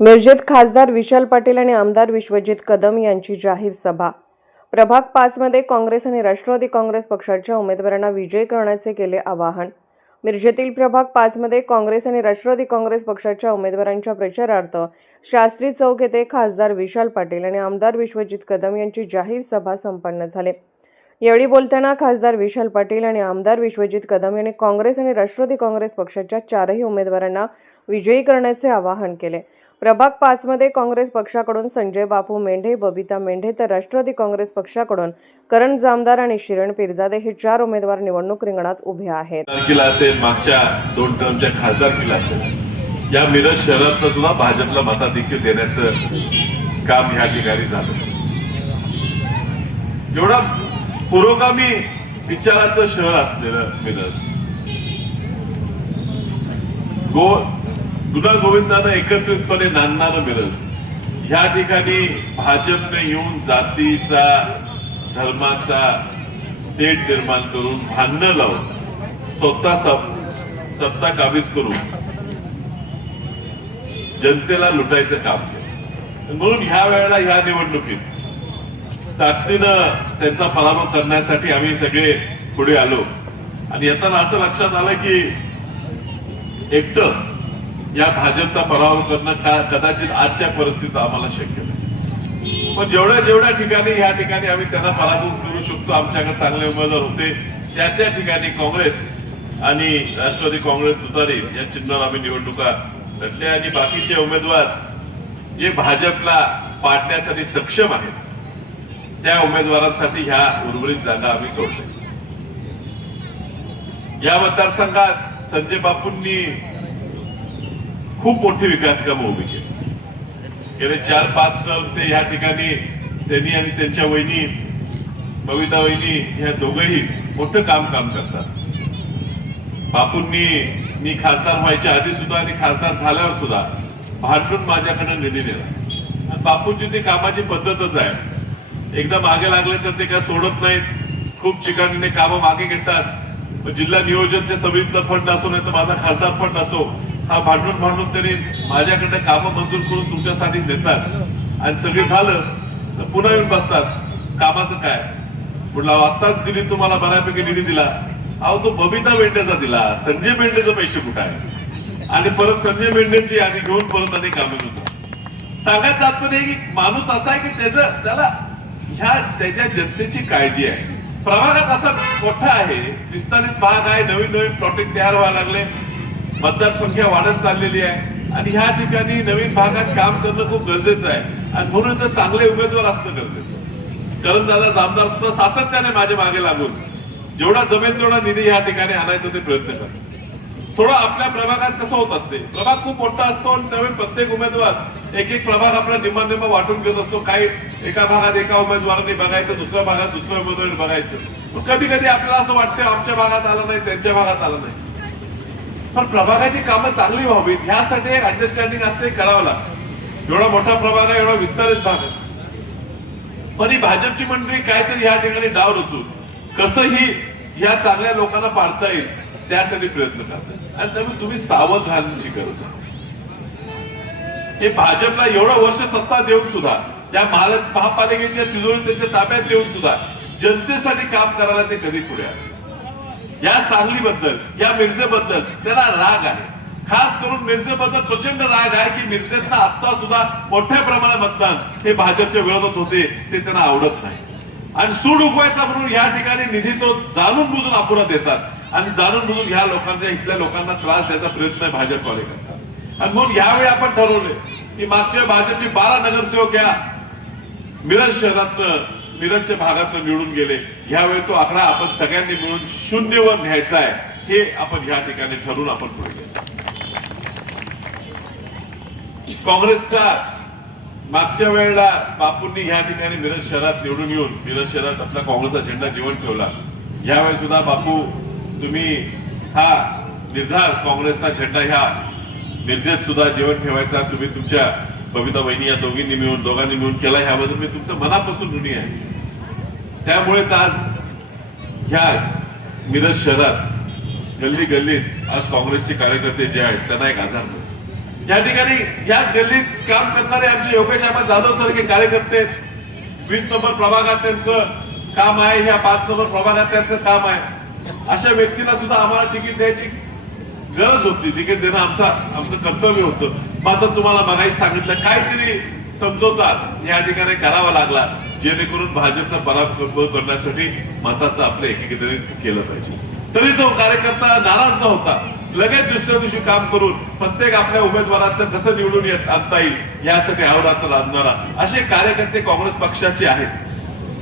मिरजेत खासदार विशाल पाटील आणि आमदार विश्वजित कदम यांची जाहीर सभा. प्रभाग पाचमध्ये काँग्रेस आणि राष्ट्रवादी काँग्रेस पक्षाच्या उमेदवारांना विजयी करण्याचे केले आवाहन. मिरजेतील प्रभाग पाचमध्ये काँग्रेस आणि राष्ट्रवादी काँग्रेस पक्षाच्या उमेदवारांच्या प्रचारार्थ शास्त्री चौक येथे खासदार विशाल पाटील आणि आमदार विश्वजित कदम यांची जाहीर सभा संपन्न झाली. यावेळी बोलताना खासदार विशाल पाटील आणि आमदार विश्वजित कदम यांनी काँग्रेस आणि राष्ट्रवादी काँग्रेस पक्षाच्या चारही उमेदवारांना विजयी करण्याचे आवाहन केले. प्रभाग पाचमध्ये काँग्रेस पक्षाकडून संजय बापू मेंढे बबिता मेंढे तर राष्ट्रवादी काँग्रेस पक्षाकडून करण जामदार आणि शिरण पिरजादे हे चार उमेदवार निवडणूक रिंगणात उभे आहेत. असेल मागच्या दोन टर्मच्या खासदारकीला असेल. या मिरज शहरातनं सुद्धा भाजपला मताधिक्य देण्याचं काम या ठिकाणी झालं. एवढा पुरोगामी विचाराचं शहर असलेलं मिरज. गो गुना गोविंदानं एकत्रितपणे नांदणारं मिरज. ह्या ठिकाणी भाजपने येऊन जातीचा धर्माचा तेट निर्माण करून भांडणं लावून स्वतः सत्ता काबीज करून जनतेला लुटायचं काम केलं. म्हणून ह्या वेळेला ह्या निवडणुकीत ताकदीनं त्यांचा पराभव करण्यासाठी आम्ही सगळे पुढे आलो. आणि येताना असं लक्षात आलं की एकटं या भाजपचा पराभव करणं का कदाचित आजच्या परिस्थितीत आम्हाला शक्य नाही. पण जेवढ्या जेवढ्या ठिकाणी ह्या ठिकाणी आम्ही त्यांना पराभूत करू शकतो आमच्याकडे चांगले उमेदवार होते त्या त्या ठिकाणी काँग्रेस आणि राष्ट्रवादी काँग्रेस तुतारी या चिन्हावर आम्ही निवडणुका लढल्या आणि बाकीचे उमेदवार जे भाजपला पाडण्यासाठी सक्षम आहेत त्या उमेदवारांसाठी ह्या उर्वरित जागा आम्ही सोडल्या या मतदारसंघात संजय बापूंनी खूप मोठी विकास कामं उभी केली. गेले चार पाच टर्म ते या ठिकाणी त्यांनी आणि त्यांच्या वहिनी बविता वहिनी ह्या दोघंही मोठं काम काम करतात. बापूंनी मी खासदार व्हायच्या आधी सुद्धा आणि खासदार झाल्यावर सुद्धा भांडून माझ्याकडे निधी नेला आणि बापूंची ती कामाची पद्धतच आहे. एकदा मागे लागले तर ते काय सोडत नाहीत. खूप ठिकाणी कामं मागे घेतात. जिल्हा नियोजनच्या समितीचा फंड असो नाही तर माझा खासदार फंड असो हा भांडून भांडून त्यांनी माझ्याकडे कामं मंजूर करून तुमच्यासाठी देतात. आणि सगळे झालं तर पुन्हा येऊन बसतात. कामाचं काय? म्हटलं आत्ताच दिली तुम्हाला बऱ्यापैकी निधी दिला. अहो तो बबिता मेंढेचा दिला. संजय मेंढेचे पैसे कुठं आहे आणि परत संजय मेंढेची यादी घेऊन परत आणि कामे होतो. सांगायचं तात्पर्य आहे की माणूस असा आहे की त्याचं त्याला ह्या त्याच्या जनतेची काळजी आहे. प्रभागात असा मोठा आहे विस्तारित भाग आहे नवीन नवीन प्लॉटिंग तयार व्हायला लागले. मतदारसंख्या वाढत चाललेली आहे. आणि ह्या ठिकाणी नवीन भागात काम करणं खूप गरजेचं आहे. आणि म्हणून तर चांगले उमेदवार असणं गरजेचं आहे. करणदादा जामदार सुद्धा सातत्याने माझ्या मागे लागून जेवढा जमेल तेवढा निधी ह्या ठिकाणी आणायचा ते प्रयत्न करतात. थोडं आपल्या प्रभागात कसं होत असते? प्रभाग खूप मोठा असतो आणि त्यामुळे प्रत्येक उमेदवार एक एक प्रभाग आपला निम्मा निम्मा वाटून घेत असतो. काही एका भागात एका उमेदवाराने बघायचं दुसऱ्या भागात दुसऱ्या उमेदवाराने बघायचं. पण कधी कधी आपल्याला असं वाटतं आमच्या भागात आलं नाही त्यांच्या भागात आलं नाही. पण प्रभागाची कामं चांगली व्हावीत ह्यासाठी एक अंडरस्टँडिंग असते करावं लागतं. एवढा मोठा प्रभाग आहे एवढा विस्तारित भाग आहे. पण ही भाजपची मंडळी काहीतरी ह्या ठिकाणी डाव रचून कसंही या चांगल्या लोकांना पाडता येईल त्यासाठी प्रयत्न करतात. आणि त्यामुळे तुम्ही सावध राहण्याची गरज आहे. हे भाजपला एवढं वर्ष सत्ता देऊन सुद्धा त्या महापालिकेच्या तिजोरी त्यांच्या ताब्यात देऊन सुद्धा जनतेसाठी काम करायला ते कधी पुढे आले? या सांगलीबद्दल या मिरजेबद्दल त्याला राग आहे. खास करून मिरजेबद्दल प्रचंड राग आहे की मिरजेतला आता सुद्धा मोठ्या प्रमाणात मतदान हे भाजपच्या विरोधात होते ते त्यांना आवडत नाही. आणि सूड उगवायचा म्हणून या ठिकाणी निधी तो जाणून बुजून अपुरा देतात. आणि जाणून बुजून ह्या लोकांच्या इथल्या लोकांना त्रास द्यायचा प्रयत्न भाजपवाले करतात. आणि म्हणून यावेळी आपण ठरवले की मागच्या भाजपचे बारा नगरसेवक या मिरज शहरातनं मिरजच्या भागातून निवडून गेले. ह्यावेळी तो आकडा आपण सगळ्यांनी मिळून शून्यवर न्यायचा आहे. हे आपण या ठिकाणी ठरवून आपण पुढे गेलो. काँग्रेसचा मागच्या वेळेला बापूंनी ह्या ठिकाणी मिरज शहरात निवडून येऊन मिरज शहरात आपला काँग्रेसचा झेंडा जीवन ठेवला. यावेळी सुद्धा बापू तुम्ही हा निर्धार काँग्रेसचा झेंडा ह्या मिरजेत सुद्धा जीवन ठेवायचा. तुम्ही तुमच्या बबिता वहिनी या दोघींनी मिळून दोघांनी मिळून केला. ह्याबद्दल मी तुमचं मनापासून ऋणी आहे. त्यामुळेच आज ह्या मिरज शहरात गल्ली गल्लीत आज काँग्रेसचे कार्यकर्ते जे आहेत त्यांना एक आधार मिळतो. या ठिकाणी याच गल्लीत काम करणारे आमचे योगेश आबा जाधव सारखे कार्यकर्ते वीस नंबर प्रभागात त्यांचं काम आहे ह्या पाच नंबर प्रभागात त्यांचं काम आहे. अशा व्यक्तीला सुद्धा आम्हाला तिकीट द्यायची गरज होती. तिकीट देणं आमचा आमचं कर्तव्य होतं. मग आता तुम्हाला बघायला सांगितलं काहीतरी समजवतात या ठिकाणी करावा लागला. जेणेकरून भाजपचा पराभव करण्यासाठी मताचं आपलं एकीकडे केलं पाहिजे. तरी तो कार्यकर्ता नाराज न होता लगेच दुसऱ्या दिवशी काम करून प्रत्येक आपल्या उमेदवाराचं कसं निवडून येत आणता येईल यासाठी अवरात्र राहणारा असे कार्यकर्ते काँग्रेस पक्षाचे आहेत.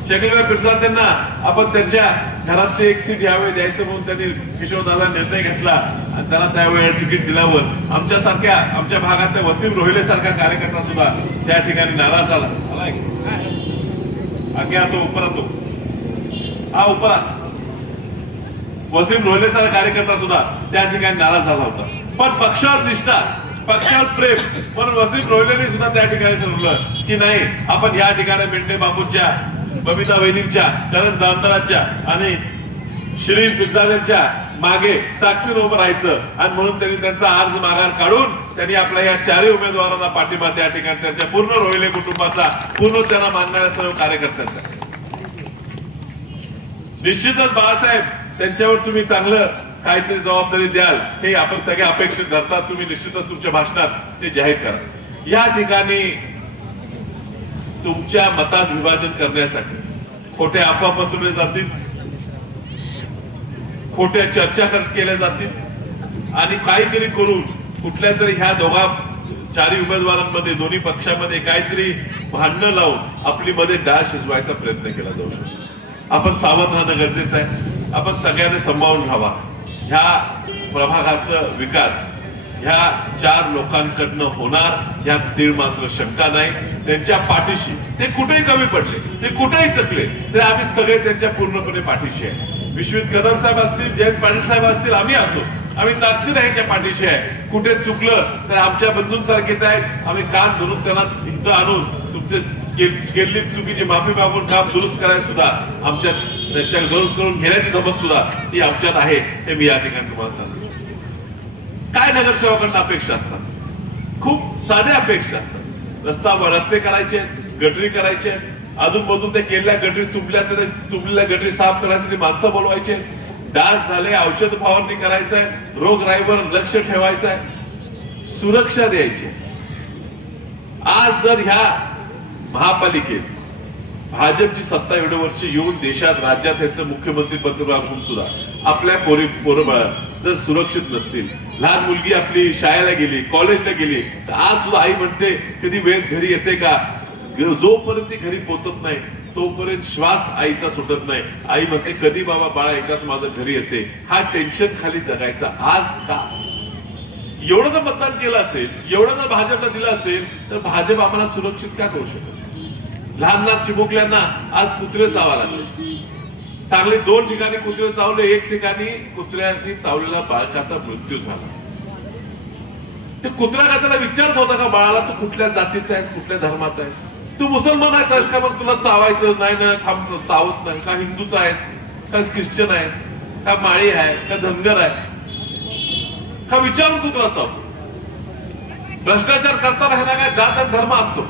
शकीलभाई पिरसाद त्यांना आपण त्यांच्या घरातली एक सीट यावेळी द्यायचं म्हणून त्यांनी किशोरदाला निर्णय घेतला. आणि त्यांना त्यावेळेला तिकीट दिल्यावर आमच्यासारख्या आमच्या भागातल्या वसीम रोहिले सारखा कार्यकर्ता सुद्धा त्या ठिकाणी नाराज झाला. आलाय आगे तो हा उपरा वसीम रोहिले कार्यकर्ता सुद्धा त्या ठिकाणी नाराज झाला होता. पण पक्षावर निष्ठा पक्षावर प्रेम म्हणून वसीम रोहिलेने सुद्धा त्या ठिकाणी ठरवलं की नाही आपण या ठिकाणी मेंढे बापूंच्या बबिता वहिनींच्या करण जामदारांच्या आणि श्री पिझ्झाच्या मागे ताकदीन उभं राहायचं आणि म्हणून त्यांनी त्यांचा अर्ज माघार काढून त्यांनी आपल्या या चारही उमेदवारांना पाठिंबा त्या ठिकाणी त्यांच्या पूर्ण रोहिले कुटुंबाचा पूर्ण त्यांना मानणाऱ्या सर्व कार्यकर्त्यांचा. निश्चितच बाळासाहेब त्यांच्यावर तुम्ही चांगलं काहीतरी जबाबदारी द्याल हे आपण सगळे अपेक्षित धरतात तुम्ही निश्चितच तुमच्या भाषणात ते जाहीर करा या ठिकाणी तुमच्या मतात विभाजन करण्यासाठी खोटे अफवा पसरवले जातील खोट्या चर्चा केल्या जातील आणि काहीतरी करून कुठल्या तरी ह्या दोघा चारी उमेदवारांमध्ये दोन्ही पक्षामध्ये काहीतरी भांडणं लावून आपली मध्ये डाळ शिजवायचा प्रयत्न केला जाऊ शकतो. आपण सावध राहणं गरजेचं आहे. आपण सगळ्यांनी सांभाळून राहावा. ह्या प्रभागाचा विकास ह्या चार लोकांकडनं होणार ह्या तीळ मात्र शंका नाही. त्यांच्या पाठीशी ते कुठेही कमी पडले ते कुठेही चकले तरी आम्ही सगळे त्यांच्या पूर्णपणे पाठीशी आहे. विश्वित कदम साहेब असतील जयंत पाटील साहेब असतील आम्ही असो. आम्ही ताकदीने ह्याच्या पाठीशी आहे. कुठे चुकलं तर आमच्या बंधूंसारखेच आहे आम्ही कान धरून त्यांना इथं आणून तुमचे केलेली चुकीची माफी मागून काम दुरुस्त करायला सुद्धा आमच्या त्यांच्या घरून करून घेण्याची धमक सुद्धा ही आमच्यात आहे हे मी या ठिकाणी तुम्हाला सांगतो. काय नगरसेवकांना अपेक्षा असतात? खूप साध्या अपेक्षा असतात. रस्ता रस्ते करायचे गटरी करायचे. अजून मधून ते केलेल्या गटरी तुंबल्या तर तुंबलेल्या गटरी साफ करण्यासाठी माणसं बोलवायचे. डास झाले औषध फवारणी करायचंय रोगराईवर लक्ष ठेवायचं आहे सुरक्षा द्यायची. आज जर ह्या महापालिकेत भाजपची सत्ता एवढे वर्ष येऊन देशात राज्यात ह्याचं मुख्यमंत्री पंतप्रधान सुद्धा आपल्या पोरी पोरबाळा जर सुरक्षित नसतील लहान मुलगी आपली शाळेला गेली कॉलेजला गेली तर आज सुद्धा आई म्हणते कधी वेळ घरी येते का? जोपर्यंत ती घरी पोचत नाही तोपर्यंत श्वास आईचा सुटत नाही. आई म्हणते कधी बाबा बाळा एकदाच माझं घरी येते? हा टेन्शन खाली जगायचा. आज का? एवढं जर मतदान केलं असेल एवढं जर भाजपला दिलं असेल तर भाजप आम्हाला सुरक्षित का करू शकत लहान लहान चिमुकल्यांना आज कुत्रे चावा लागले. चांगले दोन ठिकाणी कुत्रे चावले एक ठिकाणी कुत्र्यांनी चावलेला बाळकाचा मृत्यू झाला. ते कुत्रा का त्याला विचारत होता का बाळाला तू कुठल्या जातीचा आहेस कुठल्या धर्माचा आहेस? तू मुसलमानाचा आहेस का? मग तुला चावायचं? नाही ना थांबतो चावत नाही. का हिंदूचा आहेस? का ख्रिश्चन आहेस? का माळी आहे? का धनगर आहे? हा विचारून तुला चावतो भ्रष्टाचार करताना ह्याला काय जात आणि धर्म असतो?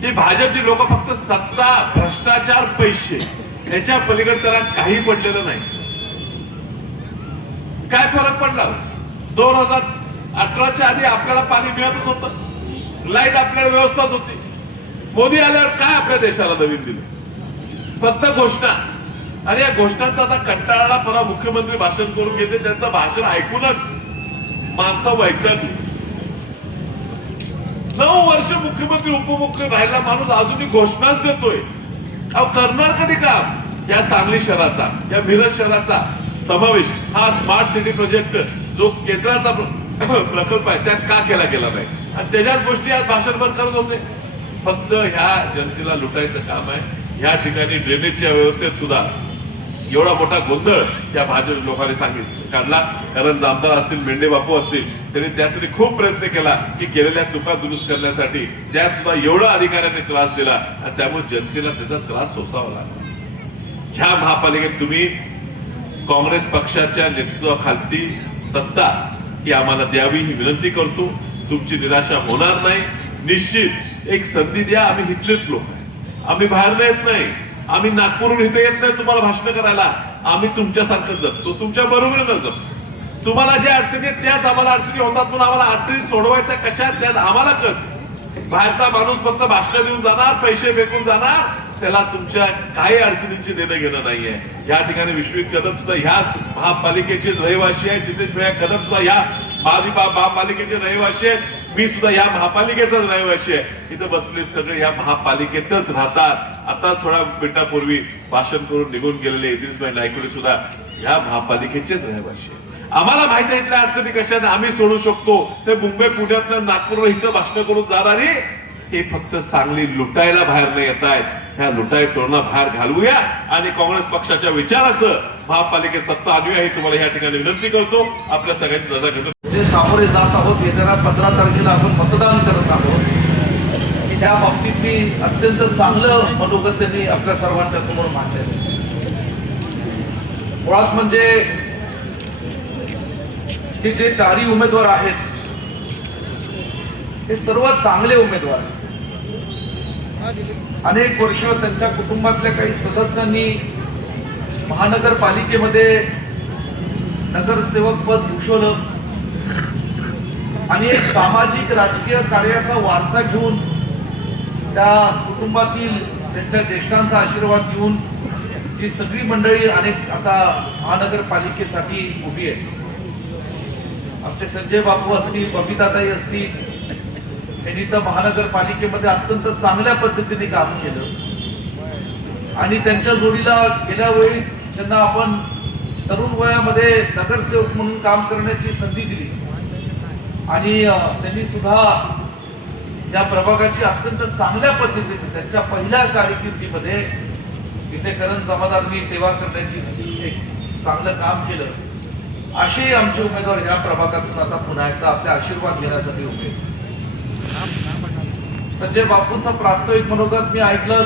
ही भाजपची लोक फक्त सत्ता भ्रष्टाचार पैसे याच्या पलीकडे त्याला काही पडलेलं नाही. काय फरक पडला? दोन हजार अठराच्या आधी आपल्याला पाणी मिळतच होतं. लाइट आपल्याला व्यवस्थाच होती. मोदी आल्यावर काय आपल्या देशाला नवीन दिलं? फक्त घोषणा. आणि या घोषणांचा आता कंटाळाला परवा मुख्यमंत्री भाषण करून घेते त्यांचं भाषण ऐकूनच माणसं वैकतात नऊ वर्ष मुख्यमंत्री उपमुख्य राहिला माणूस अजूनही घोषणाच देतोय. अहो करणार कधी काम? या सांगली शहराचा या मिरज शहराचा समावेश हा स्मार्ट सिटी प्रोजेक्ट जो केंद्राचा प्रकल्प आहे त्यात का केला गेला नाही? आणि त्याच्याच गोष्टी आज भाषणभर करत होते. फक्त ह्या जनतेला लुटायचं काम आहे. ह्या ठिकाणी ड्रेनेजच्या व्यवस्थेत सुद्धा एवढा मोठा गोंधळ या भाजप लोकांनी सांगितलं. काढला. कारण जामदार असतील मेंढे बापू असतील त्यांनी त्यासाठी खूप प्रयत्न केला की केलेल्या चुका दुरुस्त करण्यासाठी त्यात सुद्धा एवढा अधिकाऱ्यांनी त्रास दिला आणि त्यामुळे जनतेला त्याचा त्रास सोसावा लागला. ह्या महापालिकेत तुम्ही काँग्रेस पक्षाच्या नेतृत्वाखालती सत्ता ही आम्हाला द्यावी ही विनंती करतो. तुमची निराशा होणार नाही. निश्चित एक संधी द्या आम्ही इथलेच लोक आहे. आम्ही बाहेर येत नाही. आम्ही नागपूरहून इथे येत नाही तुम्हाला भाषण करायला. आम्ही तुमच्यासारखं जगतो. तुमच्या बरोबरीनं जगतो. तुम्हाला ज्या अडचणी आहेत त्याच आम्हाला अडचणी होतात म्हणून आम्हाला अडचणी सोडवायच्या कशा आहेत त्यात आम्हाला कळत. बाहेरचा माणूस फक्त भाषण देऊन जाणार पैसे फेकून जाणार त्याला तुमच्या काही अडचणींची देणं घेणं नाहीये. या ठिकाणी विश्विक कदम सुद्धा ह्या महापालिकेचे रहिवासी आहेत. जितेश भैया कदम सुद्धा ह्या महाविपा महापालिकेचे रहिवासी आहेत. मी सुद्धा या महापालिकेचाच रहिवाशी आहे. इथं बसले सगळे या महापालिकेतच राहतात. आता थोड्या मिनिटापूर्वी भाषण करून निघून गेलेले इद्रिसभाई नायकुडे सुद्धा या महापालिकेचेच रहिवाशी आहे आम्हाला माहिती आहे इथल्या अडचणी कशा आहेत आम्ही सोडू शकतो. ते मुंबई पुण्यात नागपूर इथं भाषण करून जाणारी हे फक्त सांगली लुटायला बाहेर नाही येत आहेत ह्या लुटाई टोळणा बाहेर घालवूया आणि काँग्रेस पक्षाच्या विचाराचं महापालिकेत सत्ता आली आहे. तुम्हाला या ठिकाणी विनंती करतो. आपल्या सगळ्यांची रजा घेतो. जे सामोरे जात आहोत येणाऱ्या पंधरा तारखेला आपण मतदान करत आहोत. की त्या बाबतीत मी अत्यंत चांगलं मनोगत त्यांनी आपल्या सर्वांच्या समोर मांडले मुळात म्हणजे हे जे चारही उमेदवार आहेत हे सर्व चांगले उमेदवार आहेत. अनेक वर्ष त्यांच्या कुटुंबातल्या काही सदस्यांनी महानगरपालिकेमध्ये नगरसेवक पद भूषवलं आणि एक सामाजिक राजकीय कार्याचा वारसा घेऊन त्या कुटुंबातील त्यांच्या ज्येष्ठांचा आशीर्वाद घेऊन ही सगळी मंडळी अनेक आता महानगरपालिकेसाठी उभी आहे आमचे संजय बापू असतील बबिताताई असतील यांनी तर महानगरपालिकेमध्ये अत्यंत चांगल्या पद्धतीने काम केलं. आणि त्यांच्या जोडीला गेल्या वेळेस ज्यांना आपण तरुण वयामध्ये नगरसेवक म्हणून काम करण्याची संधी दिली. आणि त्यांनी सुद्धा या प्रभागाची अत्यंत चांगल्या पद्धतीने त्यांच्या पहिल्या कारकिर्दीमध्ये इथे करण जमादारांनी सेवा करण्याची एक चांगलं काम केलं. असे आमचे उमेदवार ह्या प्रभागातून आता पुन्हा एकदा आपले आशीर्वाद घेण्यासाठी उभे संजय बापूंचा प्रास्ताविक मनोगत मी ऐकलं.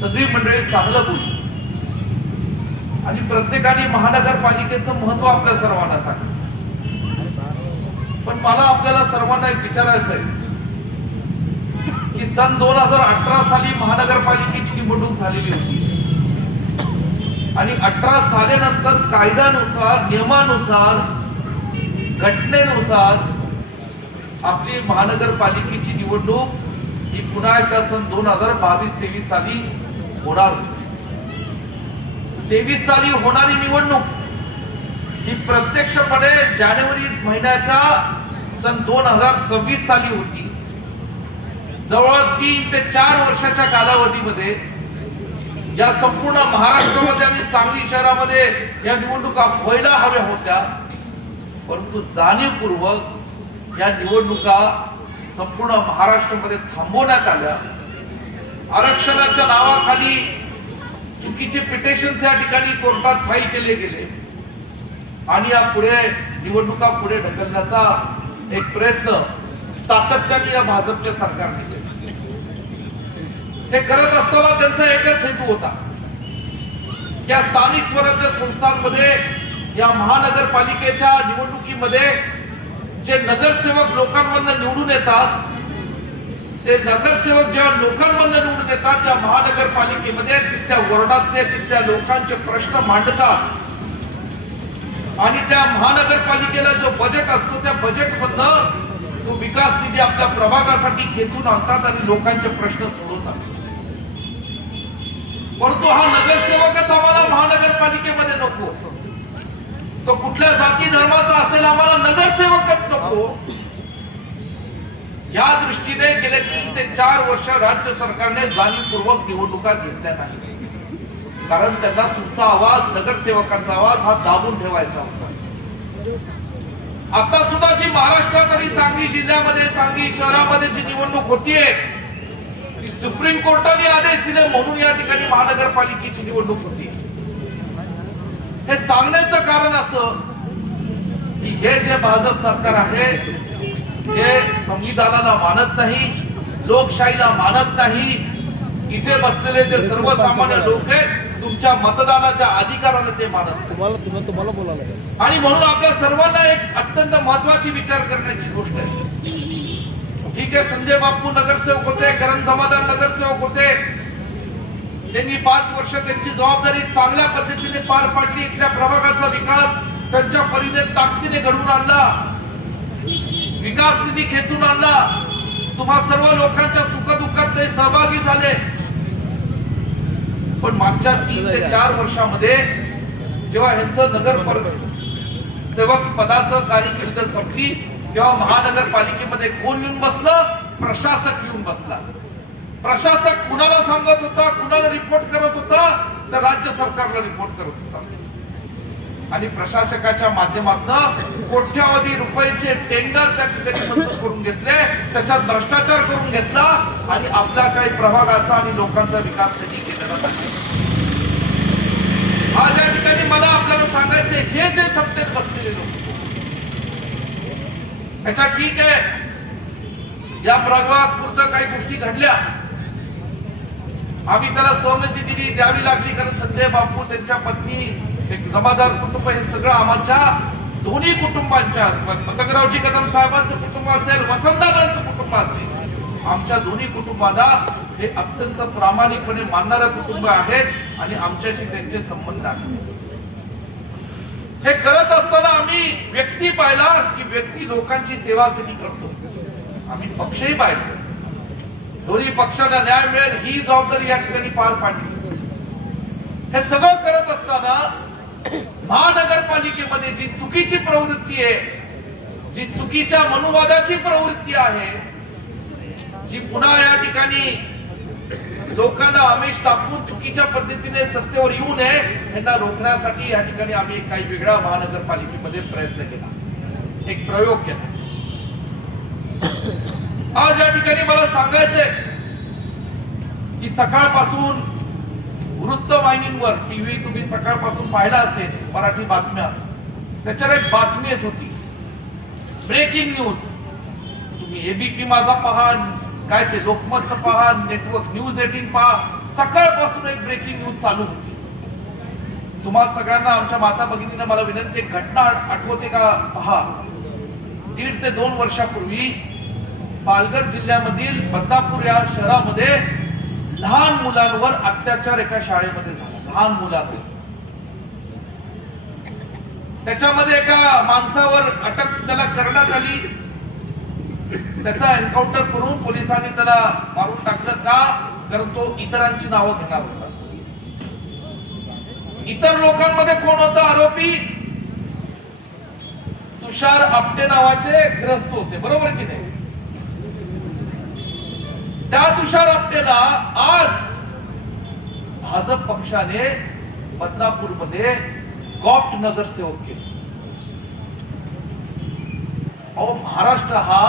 सगळी मंडळी चांगलं बोलली. आणि प्रत्येकाने महानगरपालिकेचं महत्त्व आपल्या सर्वांना सांगितलं. पण मला आपल्याला सर्वांना एक विचारायचं आहे की सन दोन हजार अठरा साली महानगरपालिकेची निवडणूक झालेली होती. आणि अठरा साल्यानंतर कायद्यानुसार नियमानुसार घटनेनुसार आपली महानगरपालिकेची निवडणूक ही पुन्हा एकदा सन दोन हजार बावीस तेवीस साली होणार होती. तेवीस साली होणारी निवडणूक ही प्रत्यक्षपणे जानेवारी महिन्याच्या सन दोन हजार सव्वीस साली होती. जवळ तीन ते चार वर्षाच्या कालावधीमध्ये या संपूर्ण महाराष्ट्रामध्ये आणि सांगली शहरामध्ये या निवडणुका व्हायला हव्या होत्या. परंतु जाणीवपूर्वक या निवडणुका संपूर्ण महाराष्ट्रामध्ये थांबवण्यात आल्या. आरक्षणाच्या नावाखाली चुकीचे पिटेशन्स या ठिकाणी कोर्टात फाईल केले गेले. आणि या पुढे निवडणुका पुढे ढकलण्याचा एक प्रयत्न सातत्याने या भाजपच्या सरकारने केला. हे करत असताना त्यांचा एकच हेतू होता. या स्थानिक स्वराज्य संस्थांमध्ये या महानगरपालिकेच्या निवडणुकीमध्ये जे नगरसेवक लोकांमधून निवडून येतात ते नगरसेवक ज्या लोकांमधून निवडून येतात त्या महानगरपालिकेमध्ये तिथल्या वॉर्डातले तिथल्या लोकांचे प्रश्न मांडतात. आणि त्या महानगरपालिकेला जो बजेट असतो त्या बजेटमधनं तो विकास निधी आपल्या प्रभागासाठी खेचून आणतात आणि लोकांचे प्रश्न सोडवतात. परंतु हा नगरसेवकच आम्हाला महानगरपालिकेमध्ये नको. तो कुठल्या जाती धर्माचा असेल आम्हाला नगरसेवकच नको. या दृष्टीने गेले तीन ते चार वर्ष राज्य सरकारने जाणीवपूर्वक निवडणुका घेतल्या नाही कारण त्यांना तुमचा आवाज नगरसेवकांचा आवाज हा दाबून ठेवायचा होता. आता सुद्धा जी महाराष्ट्रात आणि सांगली जिल्ह्यामध्ये सांगली शहरामध्ये जी निवडणूक होतीये ती सुप्रीम कोर्टाने आदेश दिले म्हणून या ठिकाणी महानगरपालिकेची निवडणूक होती. हे सांगण्याचं कारण असं की हे जे भाजप सरकार आहे हे संविधानाला मानत नाही लोकशाहीला मानत नाही. इथे बसलेले जे सर्वसामान्य लोक आहेत तुमच्या मतदानाच्या अधिकाराला ते मानत. तुम्हाला तुम्हाला तुम्हाला बोलायला आणि म्हणून आपल्या सर्वांना एक अत्यंत महत्वाची विचार करण्याची गोष्ट आहे. ठीक आहे संजय बापू नगरसेवक होते करण समाधान नगरसेवक होते. त्यांनी पाच वर्ष त्यांची जबाबदारी चांगल्या पद्धतीने पार पाडली इथल्या प्रभागाचा विकास त्यांच्या परीने ताकदीने घडवून आणला. विकास निधी खेचून आणला. तुम्हा सर्व लोकांच्या सुखदुःखात ते सहभागी झाले. पण मागच्या तीन ते चार वर्षामध्ये जेव्हा ह्यांचं नगर सेवक पदाचं कारकीर्द संपली तेव्हा महानगरपालिकेमध्ये कोण येऊन बसलं? प्रशासक येऊन बसला. प्रशासक कुणाला सांगत होता कुणाला रिपोर्ट करत होता? तर राज्य सरकारला रिपोर्ट करत होता. आणि प्रशासकाच्या माध्यमातून कोट्यावधी रुपयाचे टेंडर त्या ठिकाणी मंजूर करून घेतले. त्याच्यात भ्रष्टाचार करून घेतला आणि आपल्या काही प्रभागाचा आणि लोकांचा विकास त्यांनी केलेला नाही. आज या ठिकाणी मला आपल्याला सांगायचे हे जे सत्तेत बसलेले लोक याच्या ठीक आहे. या प्रभागापुरतं काही गोष्टी घडल्या. आम्ही त्याला सहमती दिली द्यावी लागली कारण संजय बापू त्यांच्या पत्नी एक जमादार कुटुंब हे सगळं आमच्या दोन्ही कुटुंबांच्या पतंगरावजी कदम साहेबांचं कुटुंब असेल वसंतदादांचं कुटुंब असेल आमच्या दोन्ही कुटुंबाला हे अत्यंत प्रामाणिकपणे मानणारं कुटुंब आहेत आणि आमच्याशी त्यांचे संबंध आहेत. हे करत असताना आम्ही व्यक्ती पाहिला की व्यक्ती लोकांची सेवा किती करतो. आम्ही पक्षही पाहिला. दोन्ही पक्षाला न्याय मिळेल ही जबाबदारी या ठिकाणी पार पाडली. हे सगळं करत असताना महानगरपालिकेमध्ये जी चुकीची प्रवृत्ती आहे जी चुकीच्या मनुवादाची प्रवृत्ती आहे जी पुन्हा या ठिकाणी लोकांना आमिष टाकून चुकीच्या पद्धतीने सत्तेवर येऊ नये यांना रोखण्यासाठी या ठिकाणी आम्ही काही वेगळा महानगरपालिकेमध्ये प्रयत्न केला. एक प्रयोग केला. आज या ठिकाणी मला सांगायचंय की सकाळपासून वृत्तवाहिनींवर टीव्ही तुम्ही सकाळपासून पाहिला असेल मराठी बातम्या. त्याच्यावर एक बातमी येत होती. ब्रेकिंग न्यूज तुम्ही एबीपी माझा पहा काय ते लोकमतचं पहा नेटवर्क न्यूज एटीन पहा. सकाळपासून एक ब्रेकिंग न्यूज चालू होती. तुम्हा सगळ्यांना आमच्या माता भगिनीनं मला विनंती एक घटना आठवते का? पहा. दीड ते दोन वर्षापूर्वी पालघर जिल्ह्यामधील बदनापूर या शहरामध्ये लहान मुलांवर अत्याचार एका शाळेमध्ये झाला. लहान मुलांवर. त्याच्यामध्ये एका माणसावर अटक त्याला करण्यात आली. त्याचा एन्काउंटर करून पोलिसांनी त्याला मारून टाकलं. का? कारण तो इतरांची नावं घेणार होता. इतर लोकांमध्ये कोण होता? आरोपी तुषार आपटे नावाचे ग्रस्त होते. बरोबर की नाही? त्या तुषार आपटेला आज भाजप पक्षाने बदलापूरमध्ये गॉप्ट नगरसेवक केले. अहो महाराष्ट्र हा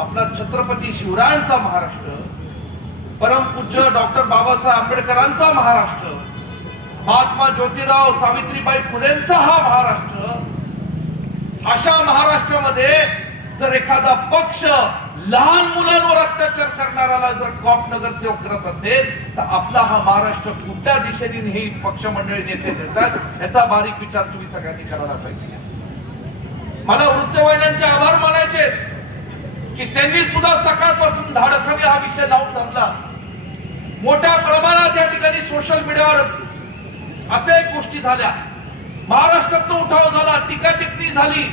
आपला छत्रपती शिवरायांचा महाराष्ट्र परमपूज्य डॉक्टर बाबासाहेब आंबेडकरांचा महाराष्ट्र महात्मा ज्योतिराव सावित्रीबाई फुलेंचा हा महाराष्ट्र अशा महाराष्ट्रामध्ये जर एखादा पक्ष लहान मुलांवर अत्याचार करणाऱ्याला जर कॉप नगरसेवक करत असेल तर आपला हा महाराष्ट्र कोणत्या दिशेने हे पक्ष मंडळी नेते देतात. याचा बारीक विचार तुम्ही सगळ्यांनी करायला पाहिजे. मला वृत्तवाहिन्यांचे आभार मानायचे की त्यांनी सुद्धा सकाळपासून धाडसाने हा विषय लावून धरला. मोठ्या प्रमाणात या ठिकाणी सोशल मीडियावर अनेक गोष्टी झाल्या. महाराष्ट्रात उठाव झाला टीका टिप्पणी झाली.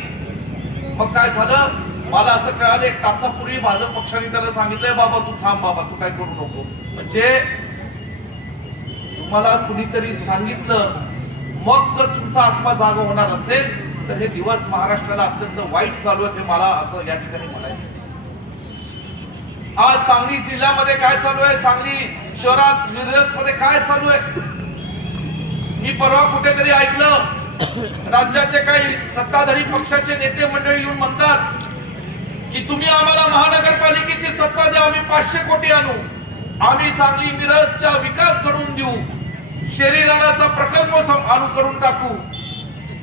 मग काय झालं? मला असं कळालं एक तासापूर्वी भाजप पक्षाने त्याला सांगितलंय बाबा तू थांब बाबा तू काय करू नको. म्हणजे तुम्हाला कुणीतरी सांगितलं मग जर तुमचा आत्मा जागा होणार असेल तर हे दिवस महाराष्ट्राला अत्यंत वाईट चालू आहेत हे मला असं या ठिकाणी म्हणायचं आज सांगली जिल्ह्यामध्ये काय चालू आहे? सांगली शहरात मिरजमध्ये काय चालू आहे? मी परवा कुठेतरी ऐकलं राज्याचे काही सत्ताधारी पक्षाचे नेते मंडळी येऊन म्हणतात की तुम्ही आम्हाला महानगरपालिकेची सत्ता द्या आम्ही पाचशे कोटी आणू. आम्ही सांगली मिरजचा विकास घडवून देऊ. शरीराचा प्रकल्प आणू करून टाकू.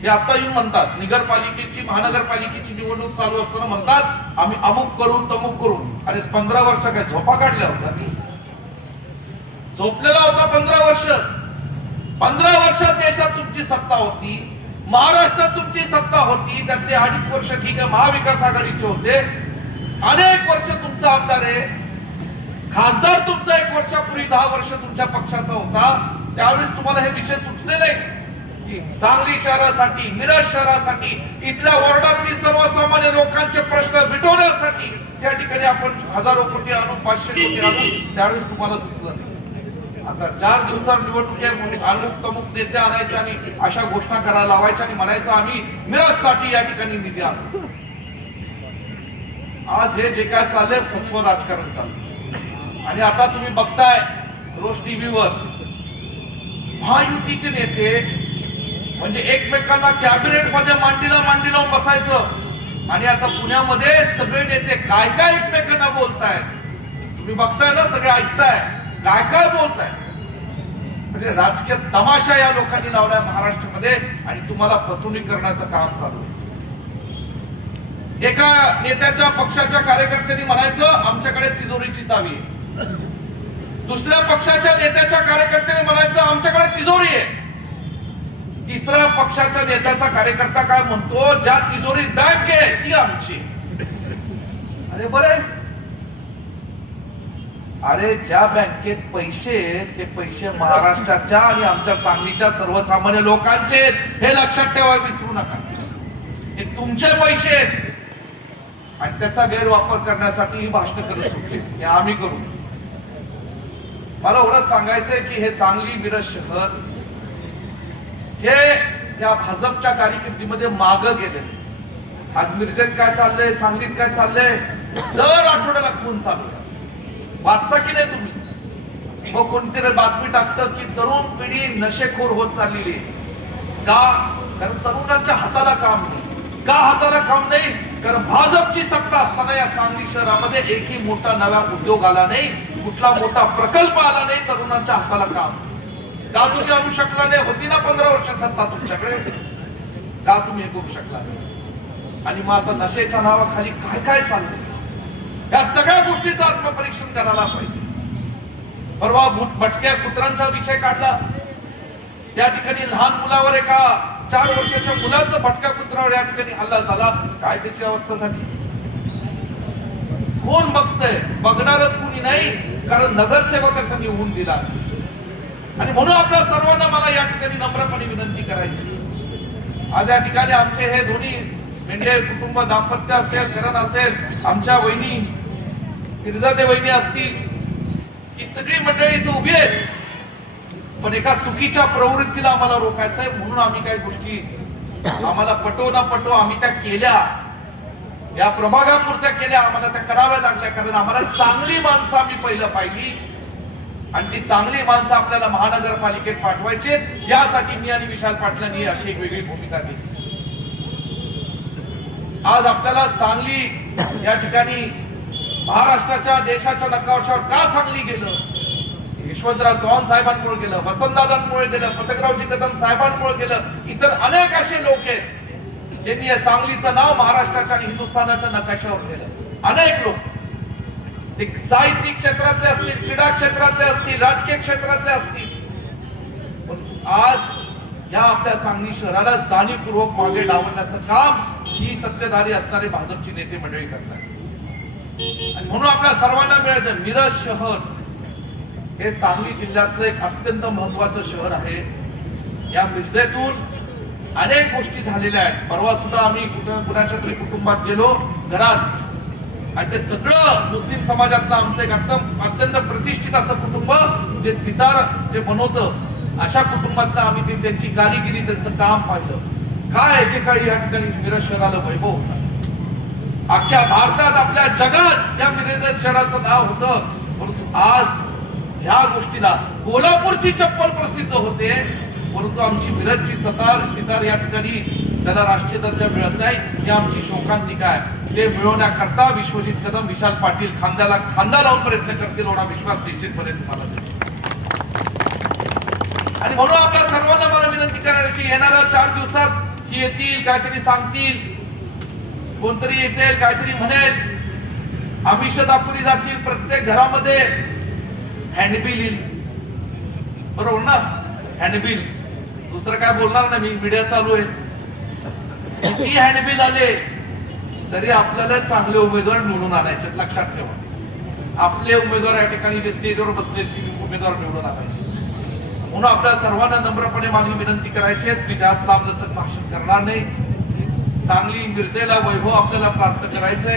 हे आता येऊन म्हणतात नगरपालिकेची महानगरपालिकेची निवडणूक चालू असताना म्हणतात आम्ही अमुक करू तमुक करू अरे पंधरा वर्ष काय झोपा काढल्या होत्या? झोपलेला होता पंधरा वर्ष. पंधरा वर्षात देशात तुमची सत्ता होती. महाराष्ट्रात तुमची सत्ता होती त्यातले अडीच वर्ष ठीक आहे महाविकास आघाडीचे होते. अनेक वर्ष तुमचा आमदार आहे. खासदार तुमचा एक वर्षापूर्वी दहा वर्ष तुमच्या पक्षाचा होता. त्यावेळेस तुम्हाला हे विषय सुचले नाही. की सांगली शहरासाठी मिरज शहरासाठी इथल्या वॉर्डातली सर्वसामान्य लोकांचे प्रश्न मिटवण्यासाठी त्या ठिकाणी आपण हजारो कोटी आणू पाचशे कोटी आणू त्यावेळेस तुम्हाला सुचलं. नाही आता चार दिवसात निवडणूक आहे म्हणून अमुक तमुक नेते आणायचे आणि अशा घोषणा करायला लावायच्या आणि म्हणायचं आम्ही मिरजसाठी या ठिकाणी निधी आणू. आज हे जे काय चाललंय फसवं राजकारण चाललंय. आणि आता तुम्ही बघताय रोज टीव्हीवर महायुतीचे नेते म्हणजे एकमेकांना कॅबिनेटमध्ये मांडीला मांडी लावून बसायचं. आणि आता पुण्यामध्ये सगळे नेते काय काय एकमेकांना बोलतायत? तुम्ही बघताय ना सगळे ऐकताय काय काय बोलताय म्हणजे राजकीय तमाशा या लोकांनी लावलाय महाराष्ट्रामध्ये आणि तुम्हाला फसवणूक करण्याचं काम चालू आहे. एका नेत्याच्या पक्षाच्या कार्यकर्त्यांनी म्हणायचं आमच्याकडे तिजोरीची चावी आहे. दुसऱ्या पक्षाच्या नेत्याच्या कार्यकर्त्याने म्हणायचं आमच्याकडे तिजोरी आहे. तिसऱ्या पक्षाच्या नेत्याचा कार्यकर्ता काय म्हणतो ज्या तिजोरीत बँक आहे ती आमची अरे बरे अरे ज्या बँकेत पैसे आहेत, ते पैसे महाराष्ट्राच्या आणि आमच्या सांगलीच्या सर्वसामान्य लोकांचे हे लक्षात ठेवा विसरू नका. हे तुमचे पैसे आहेत. आणि त्याचा गैरवापर करण्यासाठी ही भाषण करत सुटली हे आम्ही करू. मला एवढंच सांगायचंय की हे सांगली मिरज शहर हे या भाजपच्या कारकिर्दीमध्ये माग गेले आज मिरजेत काय चाललंय सांगलीत काय चाललंय दर आठवड्याला खून चालू आहे. वाचता की नाही तुम्ही? मग कोणतरी बातमी टाकतं की तरुण पिढी नशेखोर होत चाललेली आहे. का? कारण तरुणांच्या हाताला काम नाही. का हाताला काम नाही? कारण भाजपची सत्ता असताना या सांगली शहरामध्ये एकही मोठा नवा उद्योग आला नाही. कुठला मोठा प्रकल्प आला नाही तरुणांच्या हाताला काम. का तुम्ही आणू शकला नाही. होती ना पंधरा वर्ष सत्ता तुमच्याकडे? का तुम्ही हे करू शकला नाही? आणि मग आता नशेच्या नावाखाली काय काय चाललंय? या सगळ्या गोष्टीचं आत्मपरीक्षण करायला पाहिजे. परवा भटक्या कुत्रांचा विषय काढला. त्या ठिकाणी लहान मुलावर एका चार वर्षाच्या मुलाचं भटक्या कुत्रावर या ठिकाणी हल्ला झाला. काय त्याची अवस्था झाली? कोण बघतय? बघणारच कुणी नाही कारण नगरसेवक असं दिला. आणि म्हणून आपल्या सर्वांना मला या ठिकाणी नम्रपणे विनंती करायची. आज या ठिकाणी आमचे हे दोन्ही मेंढे कुटुंब दाम्पत्य असेल करण असेल आमच्या वहिनी निर्जाते बहिणी असतील ही सगळी मंडळी इथे उभी आहेत. पण एका चुकीच्या प्रवृत्तीला आम्हाला रोखायचं आहे म्हणून आम्ही काही गोष्टी आम्हाला पटो ना पटो आम्ही त्या केल्या. या प्रभागापुरत्या केल्या आम्हाला त्या कराव्या लागल्या कारण आम्हाला चांगली माणसं आम्ही पहिलं पाहिली. आणि ती चांगली माणसं आपल्याला महानगरपालिकेत पाठवायची यासाठी मी आणि विशाल पाटलांनी अशी एक वेगळी भूमिका घेतली. आज आपल्याला सांगली या ठिकाणी महाराष्ट्राच्या देशाच्या नकाशावर का सांगली गेलं? यशवंतराव चव्हाण साहेबांमुळे गेलं वसंतदादांमुळे गेलं पतकरावजी कदम साहेबांमुळे गेलं इतर अनेक असे लोक आहेत ज्यांनी या सांगलीचं नाव महाराष्ट्राच्या आणि हिंदुस्थानाच्या नकाशावर केलं अनेक लोक. ते साहित्यिक क्षेत्रातले असतील क्रीडा क्षेत्रातले असतील राजकीय क्षेत्रातले असतील. पण आज या आपल्या सांगली शहराला जाणीवपूर्वक मागे डावलण्याचं काम ही सत्तेधारी असणारे भाजपची नेते मंडळी करतात. आणि म्हणून आपल्या सर्वांना मिळायचं मिरज शहर हे सांगली जिल्ह्यातलं एक अत्यंत महत्वाचं शहर आहे. या मिरजेतून अनेक गोष्टी झालेल्या आहेत. परवा सुद्धा आम्ही कुठं कुणाच्या तरी कुटुंबात गेलो घरात. आणि ते सगळं मुस्लिम समाजातलं आमचं एक अत्यंत अत्यंत प्रतिष्ठित असं कुटुंब जे सितार जे बनवतं अशा कुटुंबातलं आम्ही ते त्यांची कारिगिरी त्यांचं काम पाहिलं. काय एकेकाळी या ठिकाणी मिरज शहराला वैभव होता? अख्ख्या भारतात आपल्या जगात या मिरज शहराचं नाव होतं. परंतु आज ह्या गोष्टीला कोल्हापूरची चप्पल प्रसिद्ध होते. परंतु आमची मिरजची सतार सितार या ठिकाणी त्याला राष्ट्रीय दर्जा मिळत नाही. ही आमची शोकांतिका आहे. ते मिळवण्याकरता विश्वजित कदम विशाल पाटील खांद्याला खांदा लावून प्रयत्न करतील एवढा विश्वास निश्चितपणे तुम्हाला देतो. आणि म्हणून आपल्या सर्वांना मला विनंती करायची येणाऱ्या चार दिवसात ही येतील काहीतरी सांगतील. कोणतरी येते काहीतरी म्हणेल. आमिष दाखवली जातील प्रत्येक घरामध्ये. हँडबिल येईल. बरोबर ना? हँडबिल दुसरं काय बोलणार नाही मी मीडिया चालू आहे. किती हँडबिल आले तरी आपल्याला चांगले उमेदवार निवडून आणायचे लक्षात ठेवा. आपले उमेदवार या ठिकाणी जे स्टेजवर बसले ते उमेदवार निवडून आणायचे. म्हणून आपल्या सर्वांना नम्रपणे मागणी विनंती करायची आहेत मी जास्त लांबलचक भाषण करणार नाही. सांगली मिरजेला वैभव आपल्याला प्राप्त करायचंय.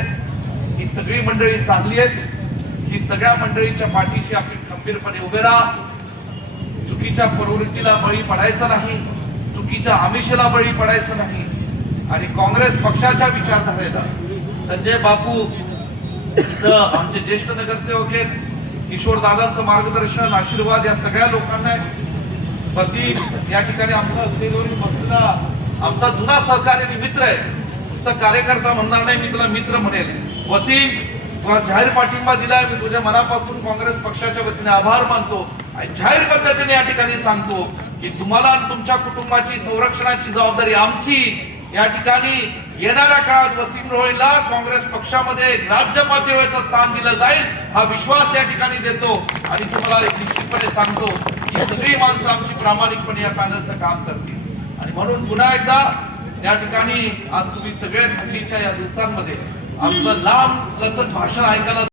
ही सगळी मंडळी चांगली आहेत. ही सगळ्या मंडळीच्या पाठीशी आपण खंबीरपणे उभे राहा. चुकीच्या प्रवृत्तीला बळी पडायचं नाही. चुकीच्या आमिषाला बळी पडायचं नाही. आणि काँग्रेस पक्षाच्या विचारधारेला संजय बापू आमचे ज्येष्ठ नगरसेवक आहेत. किशोर दादांचं मार्गदर्शन आशीर्वाद या सगळ्या लोकांना बसी या ठिकाणी आमचा स्टेजवरील बसलेला आमचा जुना सहकारी आणि मित्र आहे. नुसतं कार्यकर्ता म्हणणार नाही मी तुला मित्र म्हणेल. वसीम तुला जाहीर पाठिंबा दिलाय मी तुझ्या मनापासून काँग्रेस पक्षाच्या वतीने आभार मानतो. आणि जाहीर पद्धतीने या ठिकाणी सांगतो की तुम्हाला आणि तुमच्या कुटुंबाची संरक्षणाची जबाबदारी आमची. या ठिकाणी येणाऱ्या काळात वसीम रोहिला काँग्रेस पक्षामध्ये राज्य पातळीवरचं स्थान दिलं जाईल हा विश्वास या ठिकाणी देतो. आणि तुम्हाला एक निश्चितपणे सांगतो की सगळी माणसं आमची प्रामाणिकपणे या पॅनलचं काम करतील. आणि म्हणून पुन्हा एकदा या ठिकाणी आज तुम्ही सगळे थंडीच्या या दिवसांमध्ये आमचं लांब लचक भाषण ऐकायला